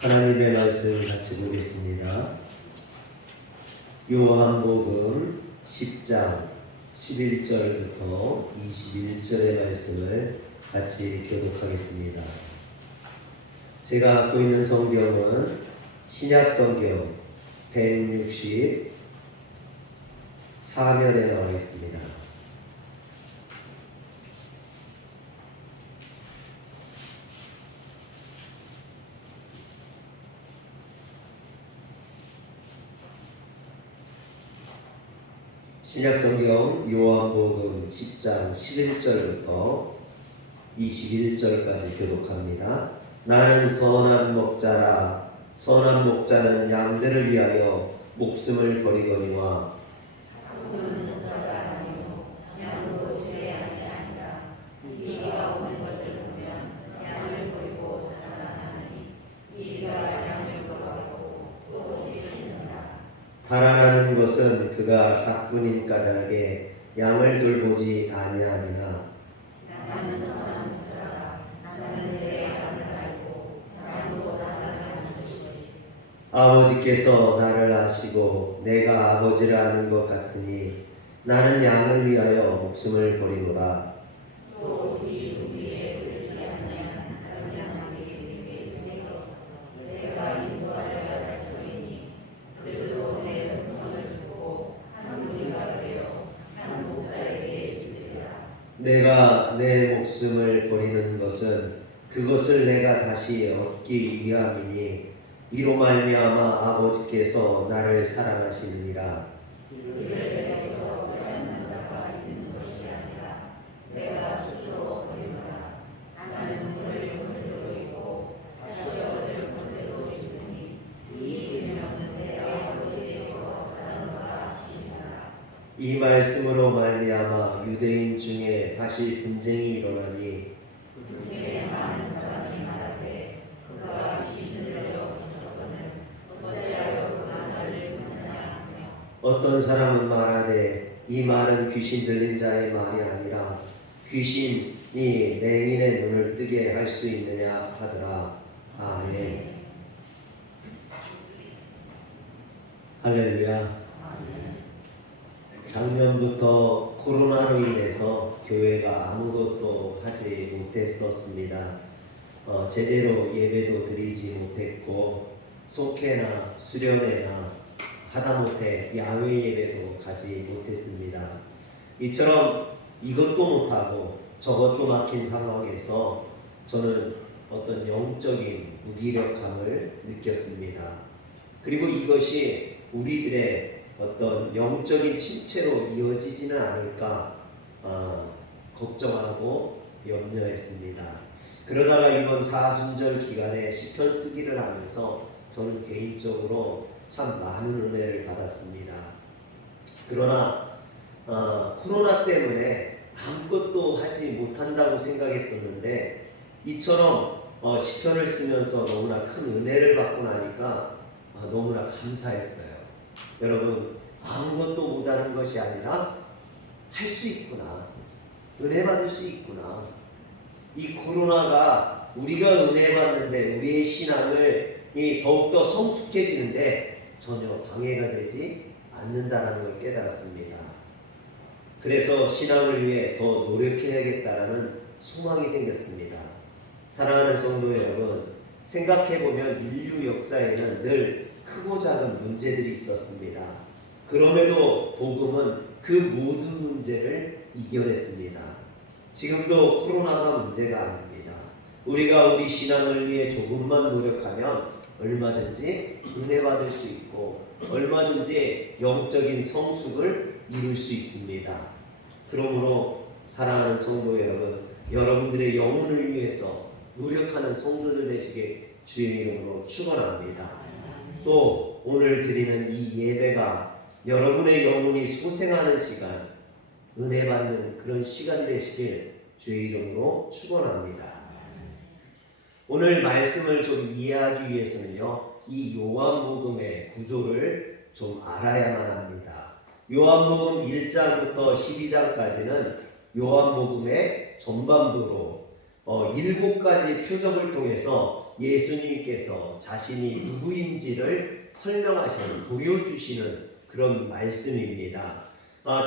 하나님의 말씀 같이 보겠습니다. 요한복음 10장 11절부터 21절의 말씀을 같이 교독하겠습니다. 제가 갖고 있는 성경은 신약 성경 164면에 나와 있습니다. 신약성경 요한복음 10장 11절부터 21절까지 교독합니다. 나는 선한 목자라. 선한 목자는 양들을 위하여 목숨을 버리거니와 달아나는 것은 그가 삭군인 까닭에 양을 돌보지 아니하니라. 아버지께서 나를 아시고 내가 아버지를 아는 것 같으니 나는 양을 위하여 목숨을 버리노라. 내가 내 목숨을 버리는 것은 그것을 내가 다시 얻기 위함이니 이로 말미암아 아버지께서 나를 사랑하시느니라. 이 말씀으로 말미암아 유대인 중에 다시 분쟁이 일어나니 어떤 사람은 말하되 이 말은 귀신 들린 자의 말이 아니라 귀신이 맹인의 눈을 뜨게 할 수 있느냐 하더라. 아멘. 할렐루야. 작년부터 코로나로 인해서 교회가 아무것도 하지 못했었습니다. 제대로 예배도 드리지 못했고 속회나 수련회나 하다못해 야외 예배도 가지 못했습니다. 이처럼 이것도 못하고 저것도 막힌 상황에서 저는 어떤 영적인 무기력함을 느꼈습니다. 그리고 이것이 우리들의 어떤 영적인 침체로 이어지지는 않을까 걱정하고 염려했습니다. 그러다가 이번 사순절 기간에 시편 쓰기를 하면서 저는 개인적으로 참 많은 은혜를 받았습니다. 그러나 코로나 때문에 아무것도 하지 못한다고 생각했었는데 이처럼 시편을 쓰면서 너무나 큰 은혜를 받고 나니까 너무나 감사했어요. 여러분, 아무것도 못하는 것이 아니라 할 수 있구나. 은혜 받을 수 있구나. 이 코로나가 우리가 은혜 받는데 우리의 신앙을 더욱더 성숙해지는데 전혀 방해가 되지 않는다는 걸 깨달았습니다. 그래서 신앙을 위해 더 노력해야겠다라는 소망이 생겼습니다. 사랑하는 성도 여러분, 생각해보면 인류 역사에는 늘 크고 작은 문제들이 있었습니다. 그럼에도 복음은 그 모든 문제를 이겨냈습니다. 지금도 코로나가 문제가 아닙니다. 우리가 우리 신앙을 위해 조금만 노력하면 얼마든지 은혜 받을 수 있고 얼마든지 영적인 성숙을 이룰 수 있습니다. 그러므로 사랑하는 성도 여러분, 여러분들의 영혼을 위해서 노력하는 성도들 되시길 주의 이름으로 축원합니다. 또 오늘 드리는 이 예배가 여러분의 영혼이 소생하는 시간, 은혜 받는 그런 시간 되시길 주의 이름으로 축원합니다. 오늘 말씀을 좀 이해하기 위해서는요, 이 요한복음의 구조를 좀 알아야만 합니다. 요한복음 1장부터 12장까지는 요한복음의 전반부로 7가지 표적을 통해서 예수님께서 자신이 누구인지를 설명하시는, 보여주시는 그런 말씀입니다.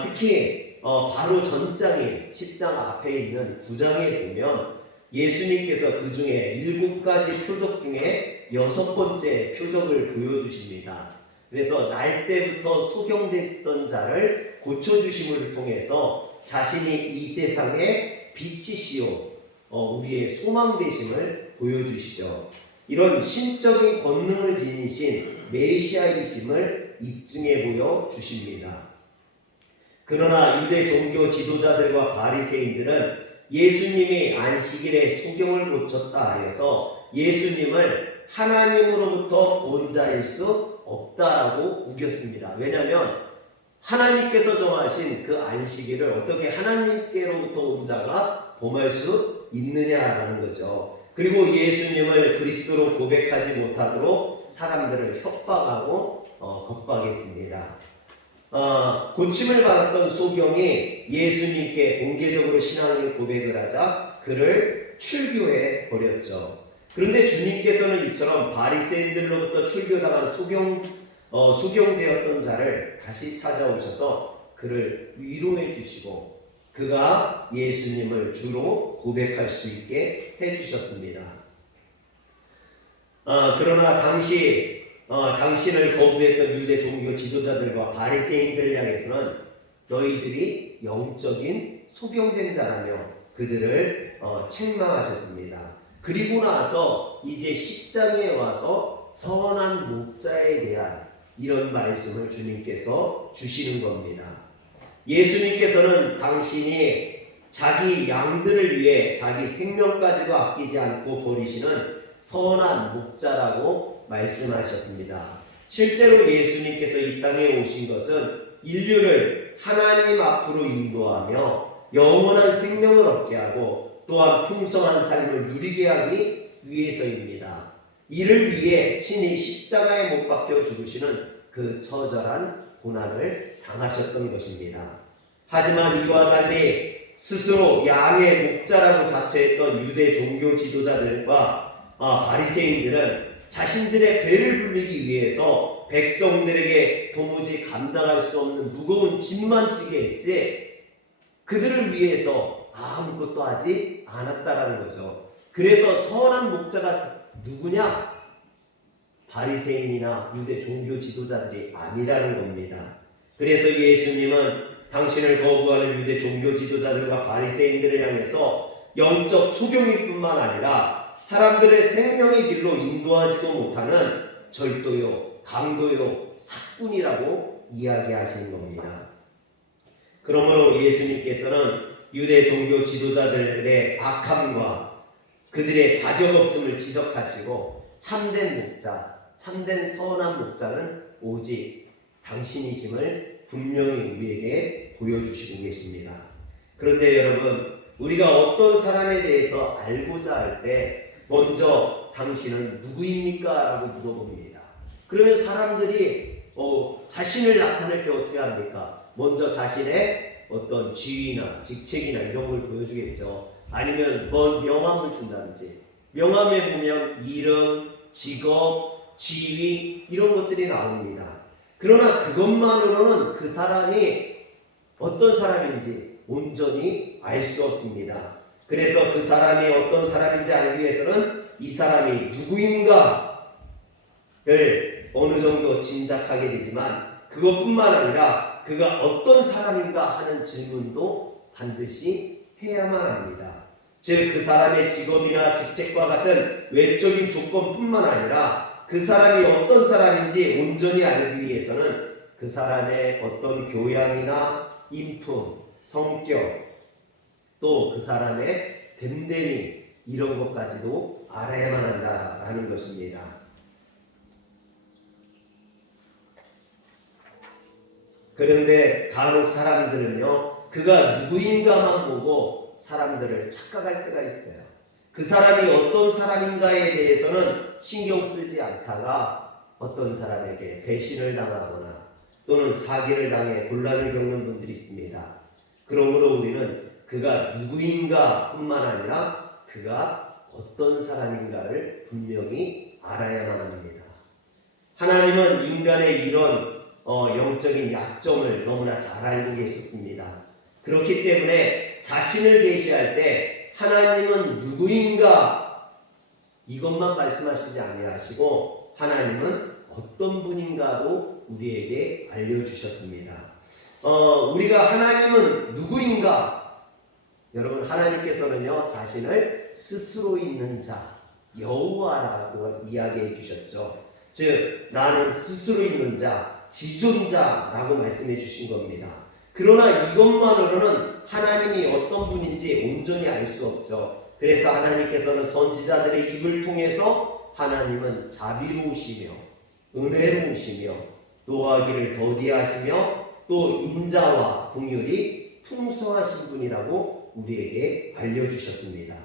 특히 바로 전장인 10장 앞에 있는 9장에 보면 예수님께서 그 중에 7가지 표적 중에 6번째 표적을 보여주십니다. 그래서 날 때부터 소경됐던 자를 고쳐주심을 통해서 자신이 이 세상의 빛이시오, 우리의 소망 되심을 보여주시죠. 이런 신적인 권능을 지니신 메시아이심을 입증해 보여주십니다. 그러나 유대 종교 지도자들과 바리새인들은 예수님이 안식일에 소경을 고쳤다 하여서 예수님을 하나님으로부터 온 자일 수 없다라고 우겼습니다. 왜냐하면 하나님께서 정하신 그 안식일을 어떻게 하나님께로부터 온 자가 범할 수 있느냐라는 거죠. 그리고 예수님을 그리스도로 고백하지 못하도록 사람들을 협박하고 겁박했습니다. 고침을 받았던 소경이 예수님께 공개적으로 신앙을 고백을 하자 그를 출교해 버렸죠. 그런데 주님께서는 이처럼 바리새인들로부터 출교당한 소경되었던 자를 다시 찾아오셔서 그를 위로해 주시고 그가 예수님을 주로 고백할 수 있게 해주셨습니다. 그러나 당신을 거부했던 유대 종교 지도자들과 바리새인들을 향해서는 너희들이 영적인 소경된 자라며 그들을 책망하셨습니다. 그리고 나서 이제 10장에 와서 선한 목자에 대한 이런 말씀을 주님께서 주시는 겁니다. 예수님께서는 당신이 자기 양들을 위해 자기 생명까지도 아끼지 않고 버리시는 선한 목자라고 말씀하셨습니다. 실제로 예수님께서 이 땅에 오신 것은 인류를 하나님 앞으로 인도하며 영원한 생명을 얻게 하고 또한 풍성한 삶을 누리게 하기 위해서입니다. 이를 위해 친히 십자가에 못 박혀 죽으시는 그 처절한 고난을 당하셨던 것입니다. 하지만 이와 달리 스스로 양의 목자라고 자처했던 유대 종교 지도자들과 바리새인들은 자신들의 배를 불리기 위해서 백성들에게 도무지 감당할 수 없는 무거운 짐만 지게 했지 그들을 위해서 아무것도 하지 않았다라는 거죠. 그래서 선한 목자가 누구냐? 바리새인이나 유대 종교 지도자들이 아니라는 겁니다. 그래서 예수님은 당신을 거부하는 유대 종교 지도자들과 바리새인들을 향해서 영적 소경일 뿐만 아니라 사람들의 생명의 길로 인도하지도 못하는 절도요, 강도요, 사꾼이라고 이야기하시는 겁니다. 그러므로 예수님께서는 유대 종교 지도자들의 악함과 그들의 자격 없음을 지적하시고 참된 목자, 참된 선한 목자는 오직 당신이심을 분명히 우리에게 보여주시고 계십니다. 그런데 여러분, 우리가 어떤 사람에 대해서 알고자 할 때 먼저 당신은 누구입니까? 라고 물어봅니다. 그러면 사람들이 자신을 나타낼 때 어떻게 합니까? 먼저 자신의 어떤 지위나 직책이나 이런 걸 보여주겠죠. 아니면 뭔 명함을 준다든지, 명함에 보면 이름, 직업, 지위 이런 것들이 나옵니다. 그러나 그것만으로는 그 사람이 어떤 사람인지 온전히 알 수 없습니다. 그래서 그 사람이 어떤 사람인지 알기 위해서는 이 사람이 누구인가를 어느 정도 짐작하게 되지만 그것뿐만 아니라 그가 어떤 사람인가 하는 질문도 반드시 해야만 합니다. 즉 그 사람의 직업이나 직책과 같은 외적인 조건뿐만 아니라 그 사람이 어떤 사람인지 온전히 알기 위해서는 그 사람의 어떤 교양이나 인품, 성격, 또 그 사람의 됨됨이 이런 것까지도 알아야만 한다라는 것입니다. 그런데 간혹 사람들은요, 그가 누구인가만 보고 사람들을 착각할 때가 있어요. 그 사람이 어떤 사람인가에 대해서는 신경 쓰지 않다가 어떤 사람에게 배신을 당하거나 또는 사기를 당해 곤란을 겪는 분들이 있습니다. 그러므로 우리는 그가 누구인가 뿐만 아니라 그가 어떤 사람인가를 분명히 알아야만 합니다. 하나님은 인간의 이런 영적인 약점을 너무나 잘 알고 계셨습니다. 그렇기 때문에 자신을 계시할 때 하나님은 누구인가 이것만 말씀하시지 아니하시고 하나님은 어떤 분인가도 우리에게 알려주셨습니다. 우리가 하나님은 누구인가? 여러분, 하나님께서는요 자신을 스스로 있는 자 여호와라고 이야기해 주셨죠. 즉 나는 스스로 있는 자, 지존자라고 말씀해 주신 겁니다. 그러나 이것만으로는 하나님이 어떤 분인지 온전히 알 수 없죠. 그래서 하나님께서는 선지자들의 입을 통해서 하나님은 자비로우시며 은혜로우시며 노하기를 더디하시며 또 인자와 긍휼이 풍성하신 분이라고 우리에게 알려주셨습니다.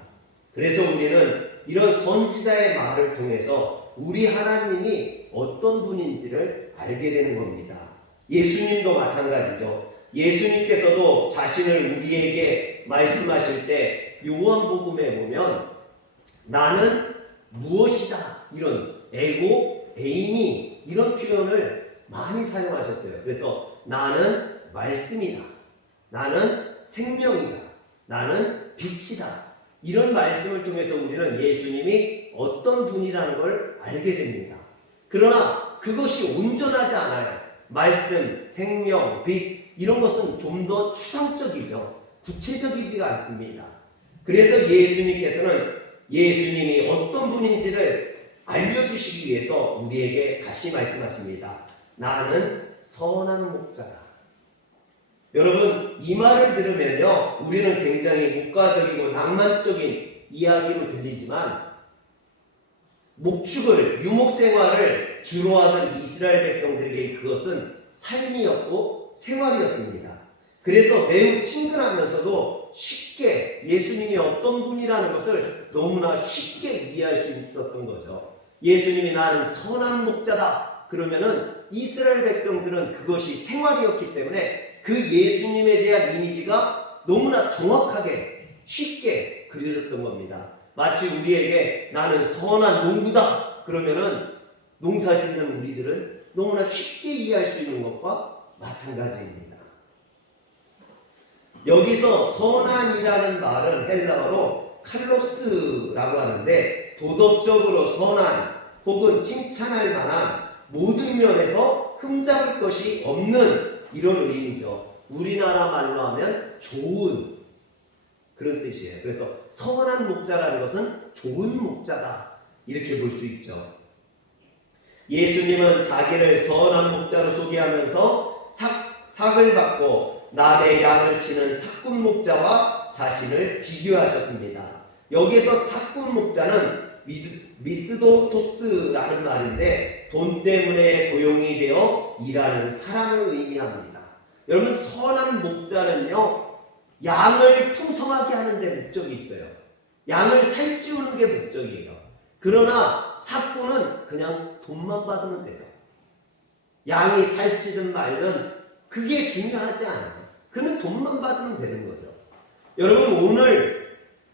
그래서 우리는 이런 선지자의 말을 통해서 우리 하나님이 어떤 분인지를 알게 되는 겁니다. 예수님도 마찬가지죠. 예수님께서도 자신을 우리에게 말씀하실 때 요한복음에 보면 나는 무엇이다 이런 에고, 에이미 이런 표현을 많이 사용하셨어요. 그래서 나는 말씀이다, 나는 생명이다, 나는 빛이다 이런 말씀을 통해서 우리는 예수님이 어떤 분이라는 걸 알게 됩니다. 그러나 그것이 온전하지 않아요. 말씀, 생명, 빛 이런 것은 좀 더 추상적이죠. 구체적이지가 않습니다. 그래서 예수님께서는 예수님이 어떤 분인지를 알려주시기 위해서 우리에게 다시 말씀하십니다. 나는 선한 목자다. 여러분, 이 말을 들으면요 우리는 굉장히 국가적이고 낭만적인 이야기로 들리지만 목축을, 유목생활을 주로 하던 이스라엘 백성들에게 그것은 삶이었고 생활이었습니다. 그래서 매우 친근하면서도 쉽게 예수님이 어떤 분이라는 것을 너무나 쉽게 이해할 수 있었던 거죠. 예수님이 나는 선한 목자다 그러면은 이스라엘 백성들은 그것이 생활이었기 때문에 그 예수님에 대한 이미지가 너무나 정확하게 쉽게 그려졌던 겁니다. 마치 우리에게 나는 선한 농부다 그러면은 농사 짓는 우리들은 너무나 쉽게 이해할 수 있는 것과 마찬가지입니다. 여기서 선한이라는 말은 헬라어로 칼로스라고 하는데 도덕적으로 선한 혹은 칭찬할 만한 모든 면에서 흠잡을 것이 없는 이런 의미죠. 우리나라 말로 하면 좋은 그런 뜻이에요. 그래서 선한 목자라는 것은 좋은 목자다 이렇게 볼 수 있죠. 예수님은 자기를 선한 목자로 소개하면서 삭을 받고 남의 양을 치는 삭군 목자와 자신을 비교하셨습니다. 여기서 삭군 목자는 미스도토스라는 말인데 돈 때문에 고용이 되어 일하는 사람을 의미합니다. 여러분, 선한 목자는요 양을 풍성하게 하는 데 목적이 있어요. 양을 살찌우는 게 목적이에요. 그러나 삭군은 그냥 돈만 받으면 돼요. 양이 살찌든 말든 그게 중요하지 않아요. 그는 돈만 받으면 되는 거죠. 여러분,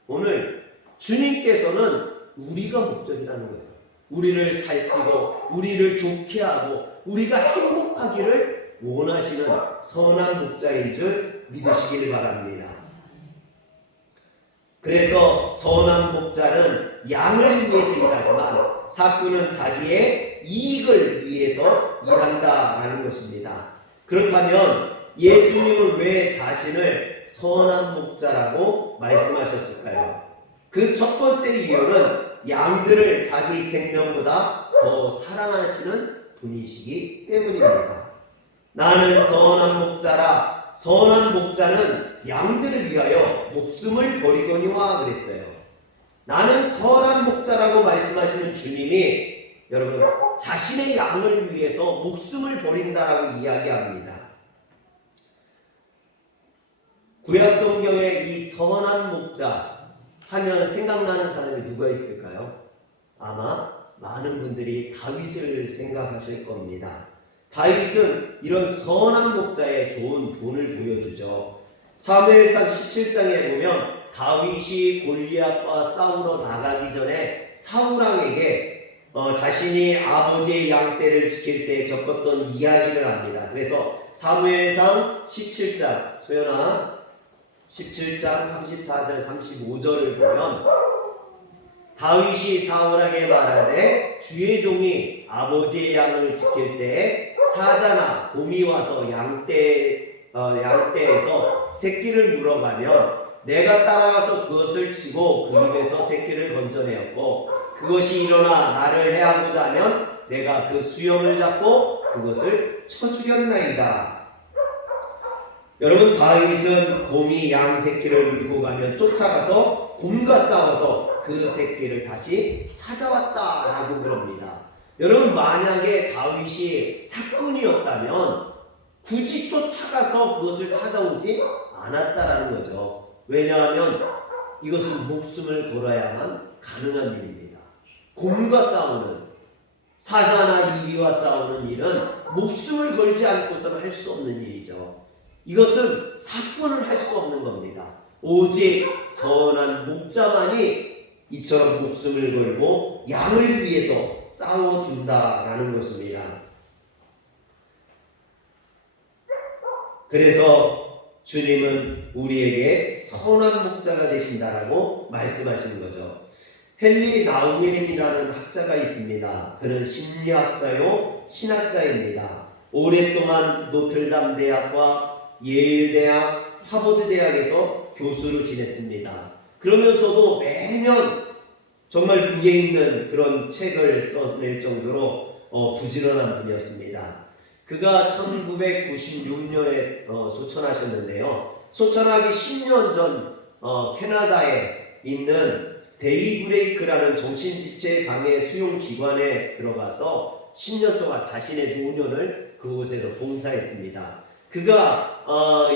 오늘 주님께서는 우리가 목적이라는 거예요. 우리를 살찌고 우리를 좋게 하고 우리가 행복하기를 원하시는 선한 목자인 줄 믿으시길 바랍니다. 그래서 선한 목자는 양을 위해서 일하지만 삭군은 자기의 이익을 위해서 일한다라는 것입니다. 그렇다면 예수님은 왜 자신을 선한 목자라고 말씀하셨을까요? 그 첫 번째 이유는 양들을 자기 생명보다 더 사랑하시는 분이시기 때문입니다. 나는 선한 목자라. 선한 목자는 양들을 위하여 목숨을 버리거니와 그랬어요. 나는 선한 목자라고 말씀하시는 주님이 여러분 자신의 양을 위해서 목숨을 버린다라고 이야기합니다. 구약 성경에 이 선한 목자 하면 생각나는 사람이 누가 있을까요? 아마 많은 분들이 다윗을 생각하실 겁니다. 다윗은 이런 선한 목자의 좋은 본을 보여주죠. 사무엘상 17장에 보면 다윗이 골리앗과 싸우러 나가기 전에 사울왕에게 자신이 아버지의 양떼를 지킬 때 겪었던 이야기를 합니다. 그래서 사무엘상 17장, 소연아 17장 34절 35절을 보면 다윗이 사울에게 말하되 주의 종이 아버지의 양을 지킬 때 사자나 곰이 와서 양떼에서 새끼를 물어가면 내가 따라가서 그것을 치고 그 입에서 새끼를 건져내었고 그것이 일어나 나를 해하고자 하면 내가 그 수염을 잡고 그것을 쳐 죽였나이다. 여러분, 다윗은 곰이 양 새끼를 물고 가면 쫓아가서 곰과 싸워서 그 새끼를 다시 찾아왔다라고 그럽니다. 여러분, 만약에 다윗이 사건이었다면 굳이 쫓아가서 그것을 찾아오지 않았다라는 거죠. 왜냐하면 이것은 목숨을 걸어야만 가능한 일입니다. 곰과 싸우는, 사자나 이리와 싸우는 일은 목숨을 걸지 않고서는 할 수 없는 일이죠. 이것은 사건을 할 수 없는 겁니다. 오직 선한 목자만이 이처럼 목숨을 걸고 양을 위해서 싸워준다라는 것입니다. 그래서 주님은 우리에게 선한 목자가 되신다라고 말씀하시는 거죠. 헨리 나우엔이라는 학자가 있습니다. 그는 심리학자요 신학자입니다. 오랫동안 노틀담 대학과 예일 대학, 하버드 대학에서 교수로 지냈습니다. 그러면서도 매년 정말 무게 있는 그런 책을 써낼 정도로 부지런한 분이었습니다. 그가 1996년에 소천하셨는데요. 소천하기 10년 전 캐나다에 있는 데이브레이크라는 정신지체 장애 수용기관에 들어가서 10년 동안 자신의 노년을 그곳에서 봉사했습니다. 그가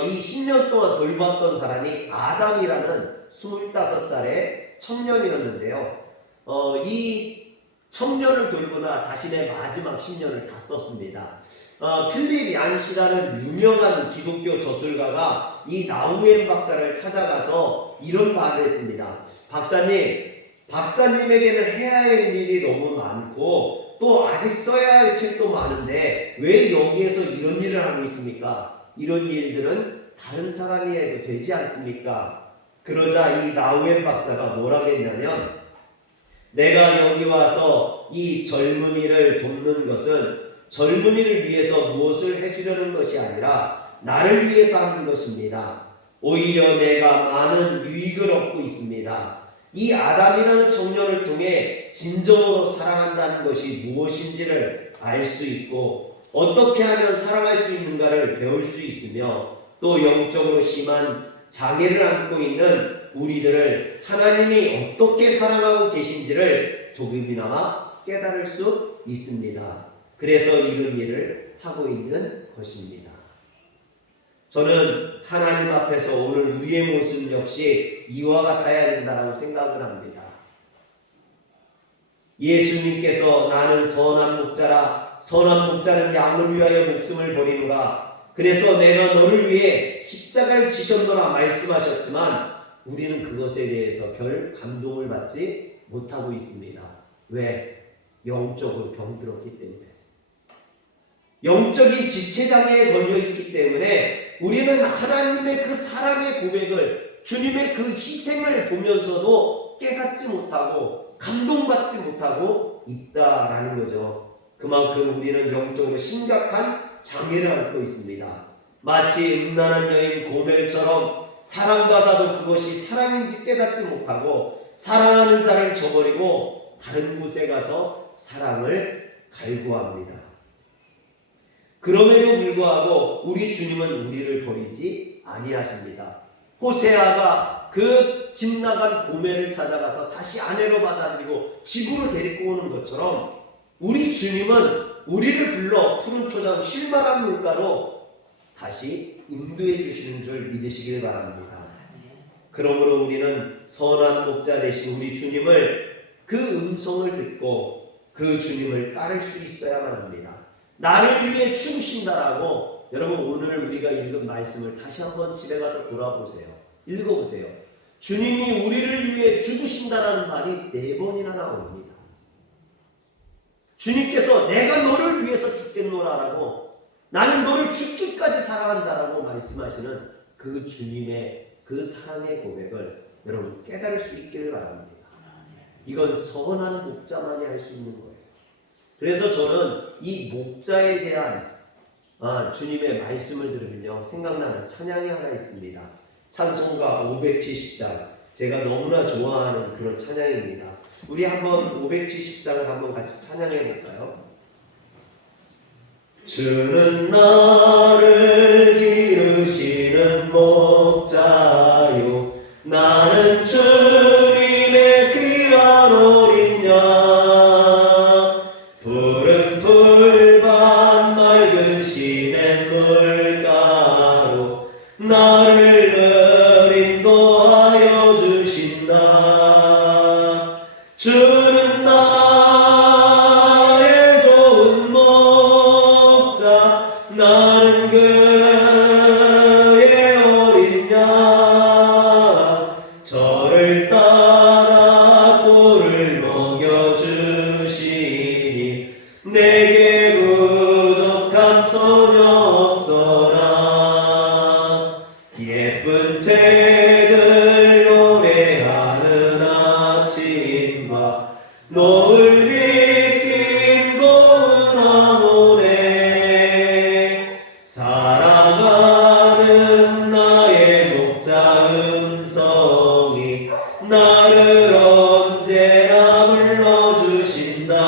이 10년 동안 돌봤던 사람이 아담이라는 25살의 청년이었는데요. 이 청년을 돌보다 자신의 마지막 10년을 다 썼습니다. 필립 얀시라는 유명한 기독교 저술가가 이 나우엔 박사를 찾아가서 이런 말을 했습니다. 박사님에게는 해야 할 일이 너무 많고 또 아직 써야 할 책도 많은데 왜 여기에서 이런 일을 하고 있습니까? 이런 일들은 다른 사람이 해도 되지 않습니까? 그러자 이 나우엔 박사가 뭐라고 했냐면, 내가 여기 와서 이 젊은이를 돕는 것은 젊은이를 위해서 무엇을 해주려는 것이 아니라 나를 위해서 하는 것입니다. 오히려 내가 많은 유익을 얻고 있습니다. 이 아담이라는 청년을 통해 진정으로 사랑한다는 것이 무엇인지를 알 수 있고 어떻게 하면 사랑할 수 있는가를 배울 수 있으며 또 영적으로 심한 장애를 안고 있는 우리들을 하나님이 어떻게 사랑하고 계신지를 조금이나마 깨달을 수 있습니다. 그래서 이런 일을 하고 있는 것입니다. 저는 하나님 앞에서 오늘 우리의 모습 역시 이와 같아야 된다고 생각을 합니다. 예수님께서 나는 선한 목자라, 선한 목자는 양을 위하여 목숨을 버리노라, 그래서 내가 너를 위해 십자가를 지셨노라 말씀하셨지만 우리는 그것에 대해서 별 감동을 받지 못하고 있습니다. 왜? 영적으로 병들었기 때문에, 영적인 지체장애에 걸려있기 때문에 우리는 하나님의 그 사랑의 고백을, 주님의 그 희생을 보면서도 깨닫지 못하고 감동받지 못하고 있다라는 거죠. 그만큼 우리는 영적으로 심각한 장애를 앓고 있습니다. 마치 음란한 여인 고멜처럼 사랑받아도 그것이 사랑인지 깨닫지 못하고 사랑하는 자를 저버리고 다른 곳에 가서 사랑을 갈구합니다. 그럼에도 불구하고 우리 주님은 우리를 버리지 아니하십니다. 호세아가 그 집 나간 고멜을 찾아가서 다시 아내로 받아들이고 집으로 데리고 오는 것처럼 우리 주님은 우리를 불러 푸른 초장 실만한 물가로 다시 인도해 주시는 줄 믿으시길 바랍니다. 그러므로 우리는 선한 목자 되신 우리 주님을, 그 음성을 듣고 그 주님을 따를 수 있어야만 합니다. 나를 위해 죽으신다라고, 여러분 오늘 우리가 읽은 말씀을 다시 한번 집에 가서 돌아보세요. 읽어보세요. 주님이 우리를 위해 죽으신다라는 말이 4번이나 나옵니다. 주님께서 내가 너를 위해서 죽겠노라라고, 나는 너를 죽기까지 사랑한다라고 말씀하시는 그 주님의 그 사랑의 고백을 여러분 깨달을 수 있기를 바랍니다. 이건 선한 목자만이 할 수 있는 거예요. 그래서 저는 이 목자에 대한 주님의 말씀을 들으면요 생각나는 찬양이 하나 있습니다. 찬송가 570장, 제가 너무나 좋아하는 그런 찬양입니다. 우리 한번 570장을 한번 같이 찬양해 볼까요? 주는 나를 기르시는 목자요, 나는 주님의 귀한 어린 양, 푸른 풀밭 맑은 시냇 물가로 나를 늘 인도하여 주신다. 주는 나의 좋은 목자, 나는 그의 어린 양, 저를 따라 꼴을 먹여주시니 내게 부족함 전혀 없어라. 예쁜 새들 노래하는 아침과 노을 비낀 고운 화모네, 사랑하는 나의 목자 음성이 나를 언제나 불러주신다.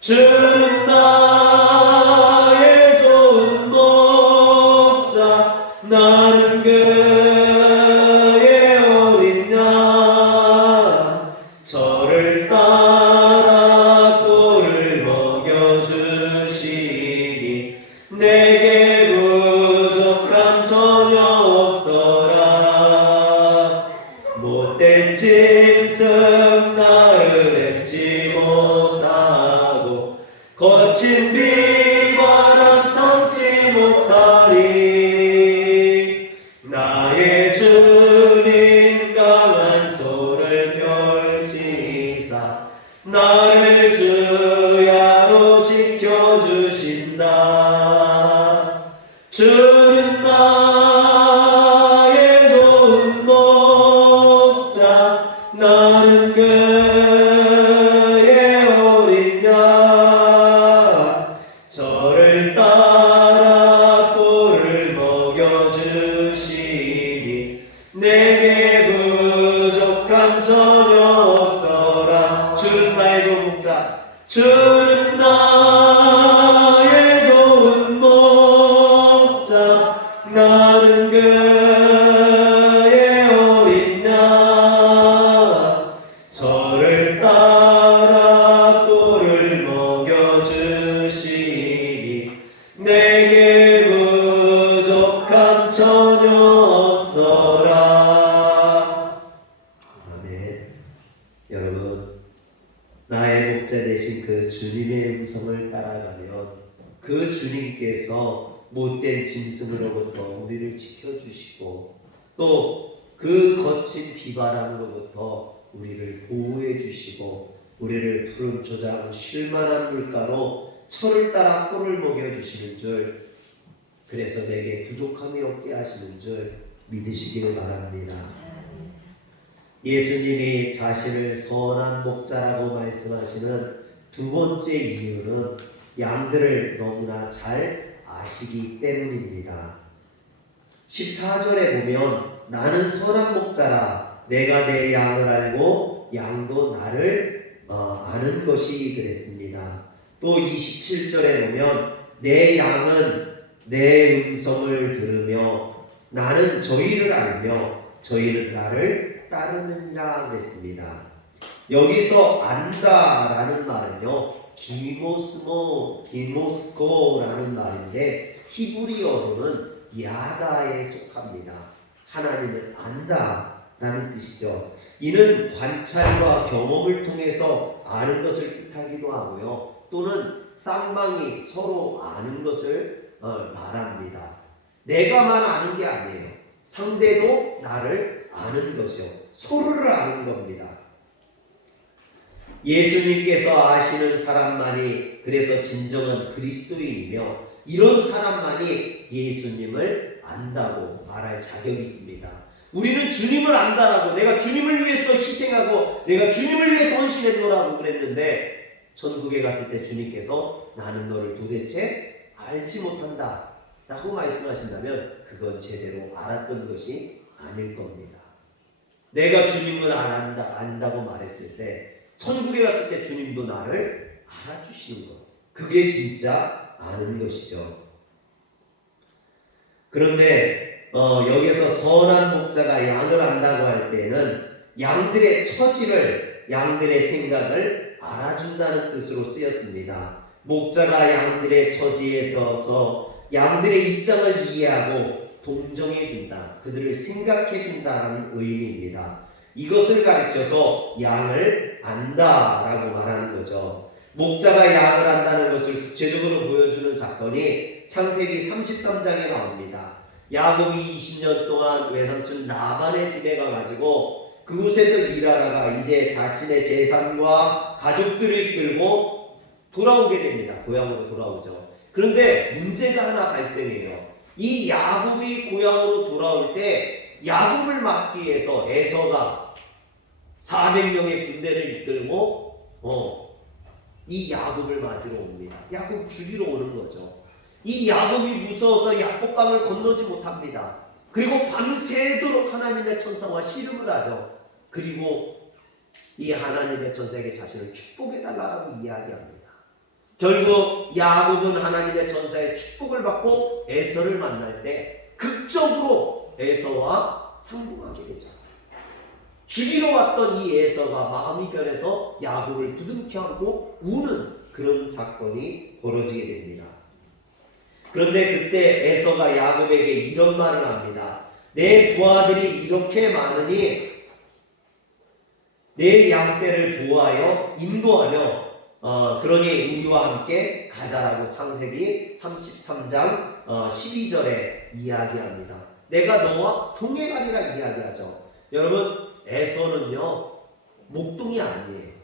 주는 나의 좋은 목자, 나는 그의 어린 양, 저를 따라 꼴을 먹여주시니 내게 부족함 전혀 없어라. 못된 짐승 나를 앱지 못하고 거친 비바람 삼지 못하리. 나의 주님 강한 손을 펼치사 나를 주야로 지켜주신다. 주는 나의 좋은 목자, 나는 그의 어린 양, 저를 따라 꼴을 먹여주시니 내게 부족함 전혀 없어라. 주는 나의 좋은 목자, 주는 나의 좋은 목자, 나는 그의 어린 양, 저를 따라 꼴을 먹여주시니 내게 부족함 전혀 없어라. 아멘. 여러분, 나의 목자 되신 그 주님의 음성을 따라가면 그 주님께서 못된 짐승으로부터 우리를 지켜주시고 또 그 거친 비바람으로부터 우리를 보호해 주시고 우리를 푸른 조장 쉴만한 물가로 철을 따라 꼴을 먹여주시는 줄, 그래서 내게 부족함이 없게 하시는 줄 믿으시기를 바랍니다. 예수님이 자신을 선한 목자라고 말씀하시는 두 번째 이유는 양들을 너무나 잘 아시기 때문입니다. 14절에 보면 나는 선한 목자라, 내가 내 양을 알고 양도 나를 아는 것이 그랬습니다. 또 27절에 보면 내 양은 내 음성을 들으며 나는 저희를 알며 저희는 나를 따르느니라 그랬습니다. 여기서 안다라는 말은요 기모스코라는 말인데 히브리어로는 야다에 속합니다. 하나님을 안다라는 뜻이죠. 이는 관찰과 경험을 통해서 아는 것을 뜻하기도 하고요, 또는 쌍방이 서로 아는 것을 말합니다. 내가만 아는 게 아니에요. 상대도 나를 아는 거죠. 서로를 아는 겁니다. 예수님께서 아시는 사람만이 그래서 진정한 그리스도인이며 이런 사람만이 예수님을 안다고 말할 자격이 있습니다. 우리는 주님을 안다라고 내가 주님을 위해서 희생하고 내가 주님을 위해서 헌신했노라고 그랬는데 천국에 갔을 때 주님께서 나는 너를 도대체 알지 못한다 라고 말씀하신다면 그건 제대로 알았던 것이 아닐 겁니다. 내가 주님을 안다고 말했을 때 천국에 갔을 때 주님도 나를 알아주시는 것, 그게 진짜 아는 것이죠. 그런데 여기서 선한 목자가 양을 안다고 할 때는 양들의 처지를, 양들의 생각을 알아준다는 뜻으로 쓰였습니다. 목자가 양들의 처지에 서서 양들의 입장을 이해하고 동정해준다, 그들을 생각해준다는 의미입니다. 이것을 가리켜서 양을 안다라고 말하는 거죠. 목자가 양을 안다는 것을 구체적으로 보여주는 사건이 창세기 33장에 나옵니다. 야곱이 20년 동안 외삼촌 라반의 집에 가가지고 그곳에서 일하다가 이제 자신의 재산과 가족들을 이끌고 돌아오게 됩니다. 고향으로 돌아오죠. 그런데 문제가 하나 발생해요. 이 야곱이 고향으로 돌아올 때 야곱을 막기 위해서 에서가 400명의 군대를 이끌고 이 야곱을 맞으러 옵니다. 야곱 죽이러 오는 거죠. 이 야곱이 무서워서 야복강을 건너지 못합니다. 그리고 밤새도록 하나님의 천사와 씨름을 하죠. 그리고 이 하나님의 천사에게 자신을 축복해달라고 이야기합니다. 결국 야곱은 하나님의 천사의 축복을 받고 에서를 만날 때 극적으로 에서와 상봉하게 되죠. 죽이러 왔던 이 에서가 마음이 변해서 야곱을 부둥켜 안고 우는 그런 사건이 벌어지게 됩니다. 그런데 그때 에서가 야곱에게 이런 말을 합니다. 내 부하들이 이렇게 많으니 내 양떼를 보호하여 인도하며 그러니 우리와 함께 가자라고 창세기 33장 12절에 이야기합니다. 내가 너와 동행하리라 이야기하죠. 여러분, 에서는요 목동이 아니에요.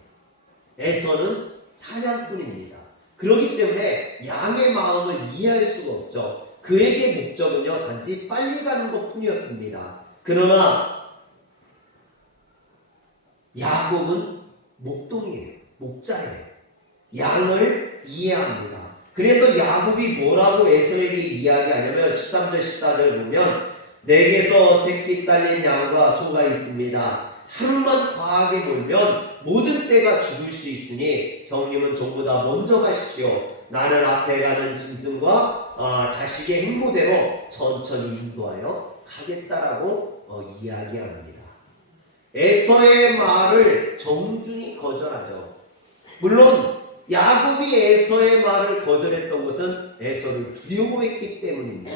에서는 사냥꾼입니다. 그렇기 때문에 양의 마음을 이해할 수가 없죠. 그에게 목적은요 단지 빨리 가는 것뿐이었습니다. 그러나 야곱은 목동이에요. 목자예요. 양을 이해합니다. 그래서 야곱이 뭐라고 에서에게 이야기하냐면 13절 14절 보면 내게서 새끼 딸린 양과 소가 있습니다. 하루만 과하게 몰면 모든 떼가 죽을 수 있으니 형님은 전보다 먼저 가십시오. 나는 앞에 가는 짐승과 자식의 행보대로 천천히 인도하여 가겠다라고 이야기합니다. 에서의 말을 정중히 거절하죠. 물론 야곱이 에서의 말을 거절했던 것은 에서를 두려워했기 때문입니다.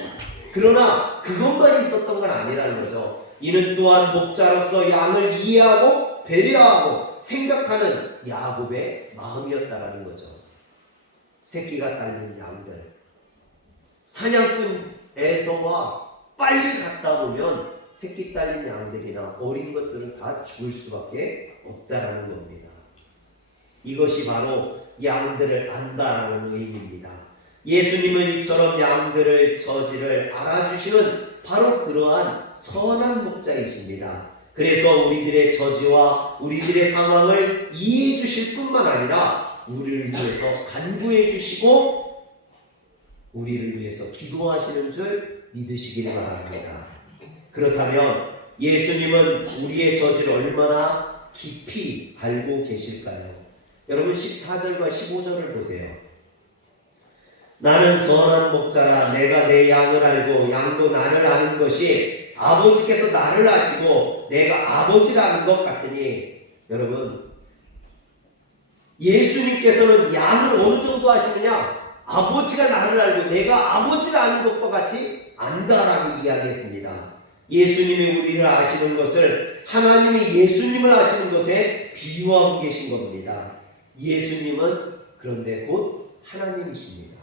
그러나 그것만 있었던 건 아니라는 거죠. 이는 또한 목자로서 양을 이해하고 배려하고 생각하는 야곱의 마음이었다라는 거죠. 새끼가 딸린 양들, 사냥꾼 에서와 빨리 갔다 보면 새끼 딸린 양들이나 어린 것들은 다 죽을 수밖에 없다라는 겁니다. 이것이 바로 양들을 안다라는 의미입니다. 예수님은 이처럼 양들을 처지를 알아주시는 바로 그러한 선한 목자이십니다. 그래서 우리들의 처지와 우리들의 상황을 이해해 주실 뿐만 아니라 우리를 위해서 간구해 주시고 우리를 위해서 기도하시는 줄 믿으시길 바랍니다. 그렇다면 예수님은 우리의 처지를 얼마나 깊이 알고 계실까요? 여러분 14절과 15절을 보세요. 나는 선한 목자라 내가 내 양을 알고 양도 나를 아는 것이 아버지께서 나를 아시고 내가 아버지를 아는 것 같으니, 여러분 예수님께서는 양을 어느 정도 아시느냐? 아버지가 나를 알고 내가 아버지를 아는 것과 같이 안다라고 이야기했습니다. 예수님이 우리를 아시는 것을 하나님이 예수님을 아시는 것에 비유하고 계신 겁니다. 예수님은 그런데 곧 하나님이십니다.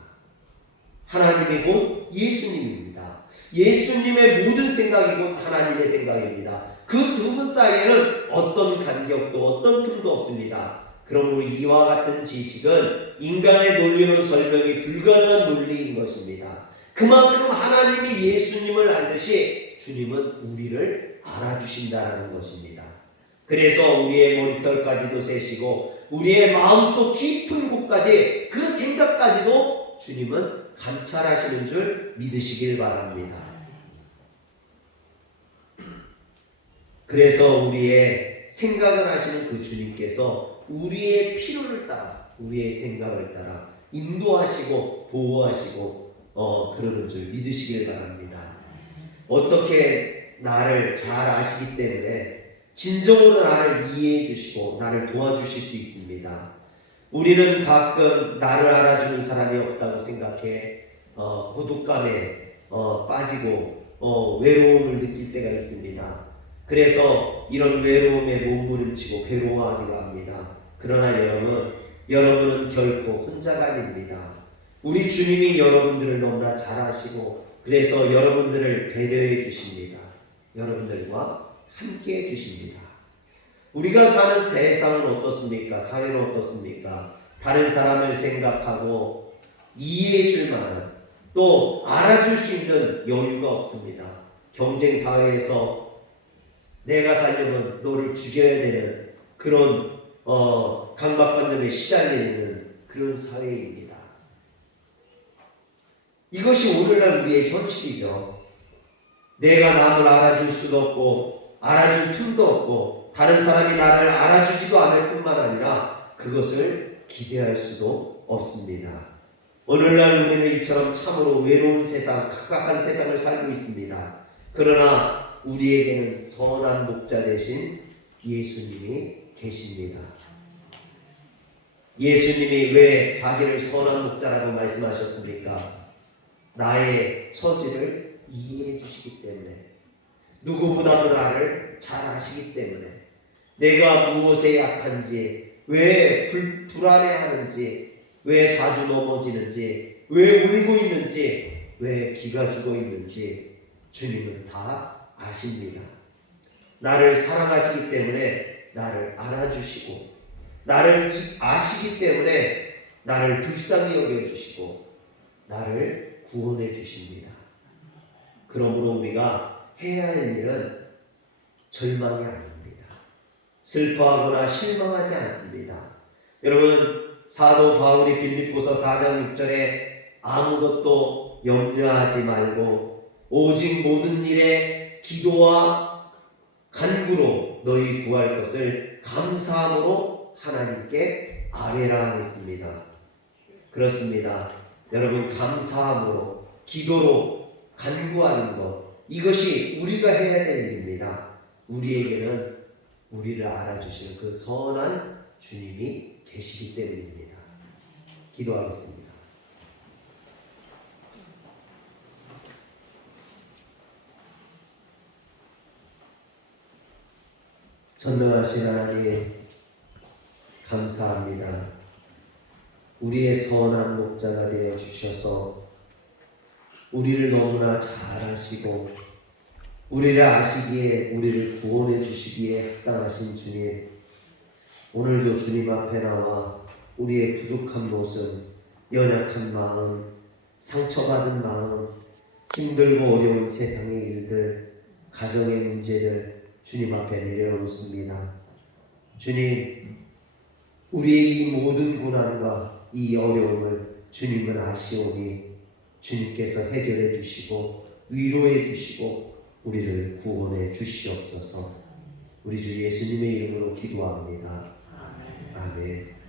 하나님이 곧 예수님입니다. 예수님의 모든 생각이 곧 하나님의 생각입니다. 그 두 분 사이에는 어떤 간격도 어떤 틈도 없습니다. 그러므로 이와 같은 지식은 인간의 논리로 설명이 불가능한 논리인 것입니다. 그만큼 하나님이 예수님을 알듯이 주님은 우리를 알아주신다는 것입니다. 그래서 우리의 머리털까지도 세시고 우리의 마음속 깊은 곳까지 그 생각까지도 주님은 감찰하시는 줄 믿으시길 바랍니다. 그래서 우리의 생각을 하시는 그 주님께서 우리의 필요를 따라 우리의 생각을 따라 인도하시고 보호하시고 그러는 줄 믿으시길 바랍니다. 어떻게 나를 잘 아시기 때문에 진정으로 나를 이해해 주시고 나를 도와주실 수 있습니다. 우리는 가끔 나를 알아주는 사람이 없다고 생각해 고독감에 빠지고 외로움을 느낄 때가 있습니다. 그래서 이런 외로움에 몸부림치고 괴로워하기도 합니다. 그러나 여러분은 결코 혼자가 아닙니다. 우리 주님이 여러분들을 너무나 잘 아시고 그래서 여러분들을 배려해 주십니다. 여러분들과 함께 해 주십니다. 우리가 사는 세상은 어떻습니까? 사회는 어떻습니까? 다른 사람을 생각하고 이해해 줄 만한 또 알아줄 수 있는 여유가 없습니다. 경쟁 사회에서 내가 살려면 너를 죽여야 되는 그런 강박관념에 시달리는 그런 사회입니다. 이것이 오늘날 우리의 현실이죠. 내가 남을 알아줄 수도 없고 알아줄 틈도 없고 다른 사람이 나를 알아주지도 않을 뿐만 아니라 그것을 기대할 수도 없습니다. 오늘날 우리는 이처럼 참으로 외로운 세상, 각박한 세상을 살고 있습니다. 그러나 우리에게는 선한 목자 되신 예수님이 계십니다. 예수님이 왜 자기를 선한 목자라고 말씀하셨습니까? 나의 처지를 이해해 주시기 때문에, 누구보다도 나를 잘 아시기 때문에, 내가 무엇에 약한지, 왜 불안해하는지, 왜 자주 넘어지는지, 왜 울고 있는지, 왜 기가 죽어 있는지 주님은 다 아십니다. 나를 사랑하시기 때문에 나를 알아주시고, 나를 아시기 때문에 나를 불쌍히 여겨주시고 나를 구원해 주십니다. 그러므로 우리가 해야 할 일은 절망이 아닙니다. 슬퍼하거나 실망하지 않습니다. 여러분, 사도 바울이 빌립보서 4장 6절에 아무것도 염려하지 말고 오직 모든 일에 기도와 간구로 너희 구할 것을 감사함으로 하나님께 아뢰라 했습니다. 그렇습니다. 여러분, 감사함으로 기도로 간구하는 것, 이것이 우리가 해야 될 일입니다. 우리에게는 우리를 알아주시는 그 선한 주님이 계시기 때문입니다. 기도하겠습니다. 전능하신 하나님, 감사합니다. 우리의 선한 목자가 되어 주셔서 우리를 너무나 잘 아시고 우리를 아시기에 우리를 구원해 주시기에 합당하신 주님, 오늘도 주님 앞에 나와 우리의 부족한 모습, 연약한 마음, 상처받은 마음, 힘들고 어려운 세상의 일들, 가정의 문제들 주님 앞에 내려놓습니다. 주님, 우리의 이 모든 고난과 이 어려움을 주님은 아시오니 주님께서 해결해 주시고 위로해 주시고 우리를 구원해 주시옵소서. 우리 주 예수님의 이름으로 기도합니다. 아멘.